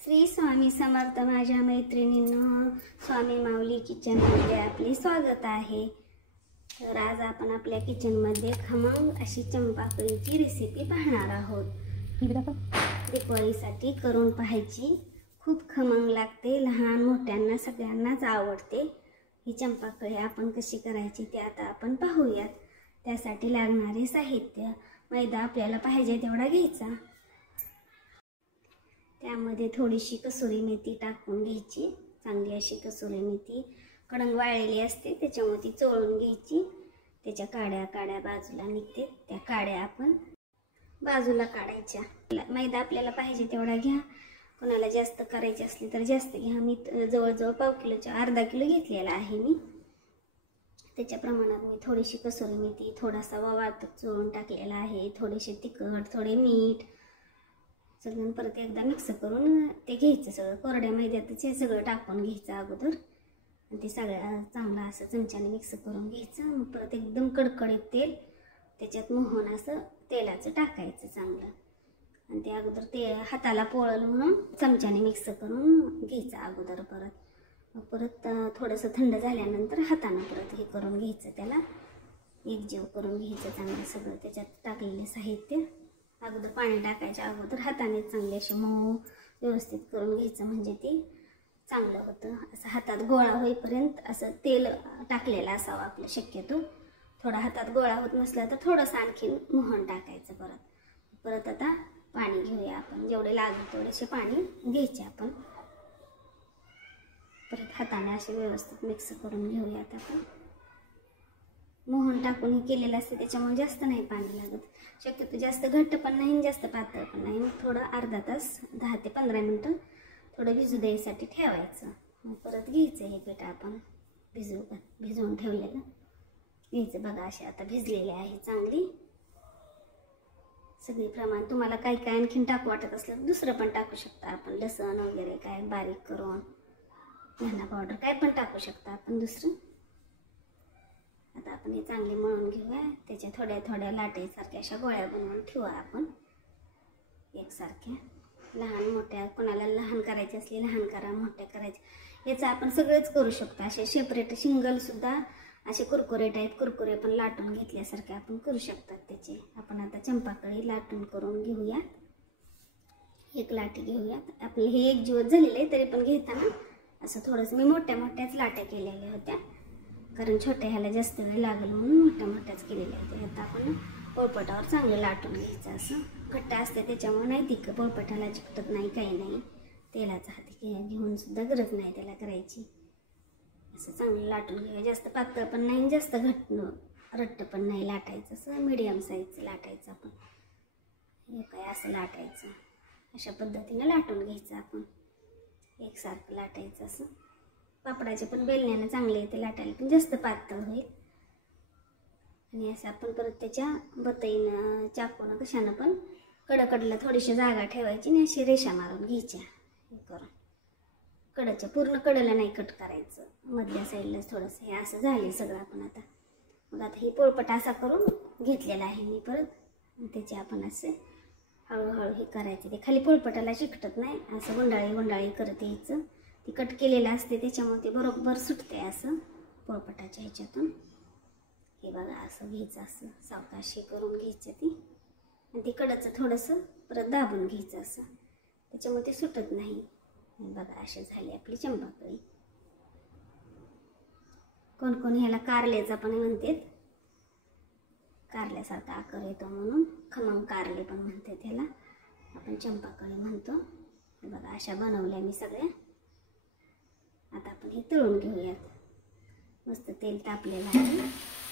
श्री स्वामी समर्थ माझ्या मैत्रिणींनो, स्वामी माऊली किचनमध्ये आपले स्वागत आहे। तर आज आपण आपल्या किचनमध्ये खमंग अशी चंपाकळीची रेसिपी पाहणार आहोत। दिवाळीसाठी करून पाहायची, खूप खमंग लागते, लहान मोठ्यांना सगळ्यांनाच आवडते। ही चंपाकळी आपण कशी करायची ते आता आपण पाहूयात। त्यासाठी लागणारे साहित्य: मैदा आपल्याला पाहिजे तेवढा घ्यायचा, त्यामध्ये थोडीशी कसुरी मेथी टाकून घ्यायची, चांगली अशी कसुरी मेथी कडंग वाळलेली असते त्याच्यामुळे ती चोळून घ्यायची। त्याच्या काड्या बाजूला निघते, त्या काड्या आपण बाजूला काढायच्या। मैदा आपल्याला पाहिजे तेवढा घ्या, कोणाला जास्त करायची असली तर जास्त घ्या। मी जवळजवळ पाव किलोच्या अर्धा किलो घेतलेला आहे मी। त्याच्या प्रमाणात मी थोडीशी कसुरी मेथी, थोडासा ओवा चोळून टाकलेला आहे, थोडेसे तिखट, थोडे मीठ, सगळं परत एकदा मिक्स करून ते घ्यायचं। सगळं कोरड्या मैद्यातच हे सगळं टाकून घ्यायचं अगोदर, आणि ते सगळं चांगलं असं चमच्याने मिक्स करून घ्यायचं। मग परत एकदम कडकडीत तेल त्याच्यात मोहन असं तेलाचं टाकायचं चांगलं, आणि ते अगोदर ते हाताला पोळल म्हणून चमच्याने मिक्स करून घ्यायचं अगोदर। परत थोडंसं थंड झाल्यानंतर हाताने परत हे करून घ्यायचं, त्याला एकजीव करून घ्यायचं चांगलं सगळं। त्याच्यात टाकलेले साहित्य अगोदर पाणी टाकायच्या अगोदर हाताने चांगले असे मऊ व्यवस्थित करून घ्यायचं, म्हणजे ते चांगलं होतं। असं हातात गोळा होईपर्यंत असं तेल टाकलेलं असावं आपलं शक्यतो। थोडा हातात गोळा होत नसला तर थोडंसं आणखीन मोहन टाकायचं। परत आता पाणी घेऊया आपण, जेवढे लागेल तेवढेसे पाणी घ्यायचे आपण। परत हाताने असे व्यवस्थित मिक्स करून घेऊयात आपण। मोहन टाकून हे केलेलं असते त्याच्यामुळे जास्त नाही पाणी लागत, शक्यतो जास्त घट्ट पण नाही जास्त पातळ पण नाही। मग थोडं अर्धा तास 10 ते 15 मिनिटं थोडं भिजू द्यायसाठी ठेवायचं। मग परत घ्यायचं हे पीठ आपण भिजवून ठेवलेलं घ्यायचं। बघा अशी आता भिजलेली आहे चांगली सगळी प्रमाण। तुम्हाला काय काय आणखीन टाकू वाटत असलं तर दुसरं पण टाकू शकता आपण, लसण वगैरे काय बारीक करून, धना पावडर काय पण टाकू शकता आपण दुसरं। आता आपण हे चांगले मळून घेऊया, त्याच्या थोड्या थोड्या लाटेसारख्या अशा गोळ्या बनवून ठेवूया आपण एकसारख्या। लहान मोठ्या कोणाला लहान करायचे असले लहान करा, मोठ्या करायचे, याचं आपण सगळेच करू शकतो। असे सेपरेट सिंगल सुद्धा असे कुरकुरे टाईप कुरकुरे पण लाटून घेतल्यासारखे आपण करू शकतात त्याचे। आपण आता चंपाकळी लाटून करून घेऊया, एक लाटी घेऊयात। आपले हे एक जीवत झालेलं आहे तरी पण घेताना असं थोडंसं मी मोठ्याच लाट्या केलेल्या होत्या, कारण छोट्या ह्याला जास्त वेळ लागेल म्हणून मोठ्याच केलेल्या होत्या। आता आपण पोळपाटावर चांगलं लाटून घ्यायचं, असं घट्ट असते त्याच्यामुळे नाही ती पोळपाटाला चिकटत नाही, काही नाही। तेलाचा हात घेऊन सुद्धा गरज नाही त्याला करायची। असं चांगलं लाटून घ्यायचं, जास्त पातळ पण नाही जास्त रट्ट पण नाही लाटायचं, असं मीडियम साईजचं लाटायचं आपण। हे काय असं लाटायचं, अशा पद्धतीने लाटून घ्यायचं आपण, एकसारखं लाटायचं असं। पापडाचे पण बेलण्याने चांगले येते लाटायला, पण जास्त पातळ होईल। आणि असं आपण परत त्याच्या बत्तीनं चाकून कशानं पण कडकडला थोडीशी जागा ठेवायची आणि अशी रेषा मारून घ्यायच्या हे करून। कडच्या पूर्ण कडला नाही कट करायचं, मधल्या साईडलाच थोडंसं। हे असं झाले सगळं आपण आता। मग आता ही पोळपट असा करून घेतलेला आहे मी परत, त्याचे आपण असे हळूहळू हे करायचं, ते खाली पोळपटाला चिकटत नाही, असं गुंडाळी करत यायचं। ती कट केलेलं असते त्याच्यामुळे ते बरोबर सुटते असं पोळपटाच्या ह्याच्यातून। हे बघा असं घ्यायचं, असं सावकाशी करून घ्यायचं ती, आणि ती कडचं थोडंसं परत दाबून घ्यायचं असं, त्याच्यामुळे ते सुटत नाही। बघा अशी झाली आपली चंपाकळी। कोण ह्याला कारल्याचा पण म्हणतात, कारल्यासारखा आकार येतो म्हणून खमंग कारले पण म्हणतात त्याला, आपण चंपाकळी म्हणतो। बघा अशा बनवल्या मी सगळ्या। आता आपण हे तळून घेऊयात। मस्त तेल तापलेलं आहे,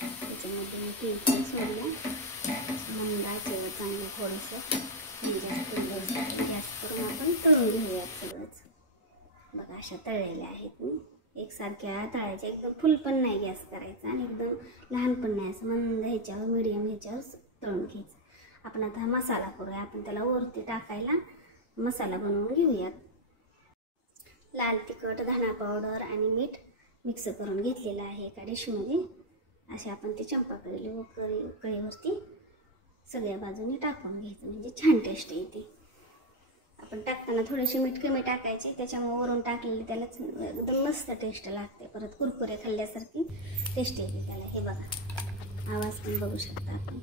त्याच्यामध्ये मी तेल सोडलं, मंद आचेवर चांगलं थोडंसं गॅस करून आपण तळून घेऊयात सगळंच। बघा अशा तळलेल्या आहेत मी, एकसारख्या तळायच्या, एकदम फुल पण नाही गॅस करायचा आणि एकदम लहान पण नाही, असं मंद ह्याच्यावर मीडियम ह्याच्यावर तळून घ्यायचं। आपण आता हा मसाला करूया, आपण त्याला वरती टाकायला मसाला बनवून घेऊयात। लाल तिखट, धना पावडर आणि मीठ मिक्स करून घेतलेलं आहे एका डिशमध्ये। असे आपण ते चंपाकळी उकळीवरती सगळ्या बाजूने टाकून घ्यायचं, म्हणजे छान टेस्ट येते। आपण टाकताना थोडेसे मीठ कमी टाकायचे, त्याच्यामुळे वरून टाकलेले त्याला एकदम मस्त टेस्ट लागते. परत कुरकुरे खाल्ल्यासारखी टेस्ट येते त्याला. हे बघा, आवाज पण बघू शकता आपण.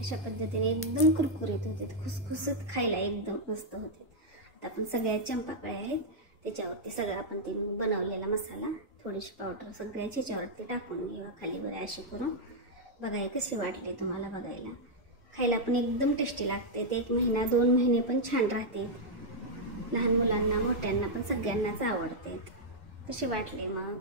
अशा पद्धतीने एकदम कुरकुरीत होते, खुसखुसीत खायला एकदम मस्त होते. आता आपण सगळ्या चंपाकळ्या आहेत त्याच्यावरती सगळं आपण ते बनवलेला मसाला, थोडीशी पावडर सगळ्याच ह्याच्यावरती टाकून घेऊया खाली वर अशी करून. बघाय कसे वाटले तुम्हाला बघायला. खायला पण एकदम टेस्टी लागते. ते 1 महिना 2 महिने पण छान राहते. लहान मुलांना मोठ्यांना पण सगळ्यांनाच आवडते. कसे वाटले मग?